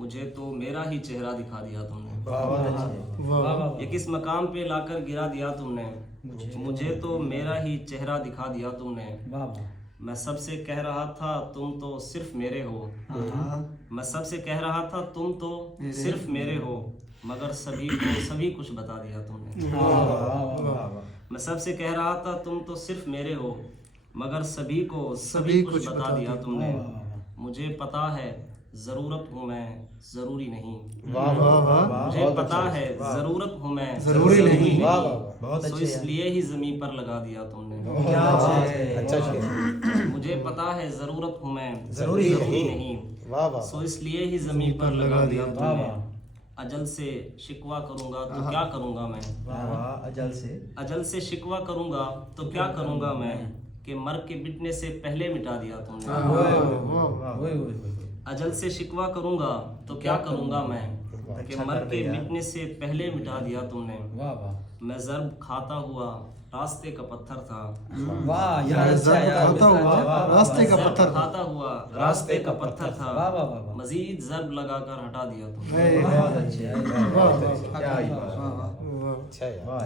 مجھے تو میرا ہی چہرہ دکھا دیا تم نے. واہ یہ کس مقام پہ لا کر گرا دیا تم نے, مجھے تو میرا ہی چہرہ دکھا دیا تم نے. میں سب سے کہہ رہا تھا تم تو صرف میرے ہو, میں سب سے کہہ رہا تھا تم تو صرف میرے ہو, مگر سبھی کو سبھی کچھ بتا دیا تم نے. میں سب سے کہہ رہا تھا تم تو صرف میرے ہو, مگر سبھی کو سبھی کچھ بتا دیا تم نے. مجھے پتا ہے ضرورت ہوں میں ضروری نہیں, مجھے پتا ہے ضرورت ہوں میں ضروری نہیں, سو اس لیے ہی زمین پر لگا دیا تم نے. مجھے پتا ہے ضرورت ہوں میں ضروری نہیں, سو اس لیے ہی زمین پر لگا دیا تم نے. اجل سے شکوہ کروں گا تو کیا کروں گا میں, اجل سے شکوہ کروں گا تو کیا کروں گا میں, کہ مر کے مٹنے سے پہلے مٹا دیا تم نے. اجل سے شکوہ کروں گا تو کیا کروں گا میں, کہ مر کے مٹنے سے پہلے مٹا دیا تم نے. میں ضرب کھاتا ہوا راستے کا پتھر تھا, راستے کا پتھر کھاتا ہوا راستے کا پتھر تھا, مزید ضرب لگا کر ہٹا دیا تم نے. واہ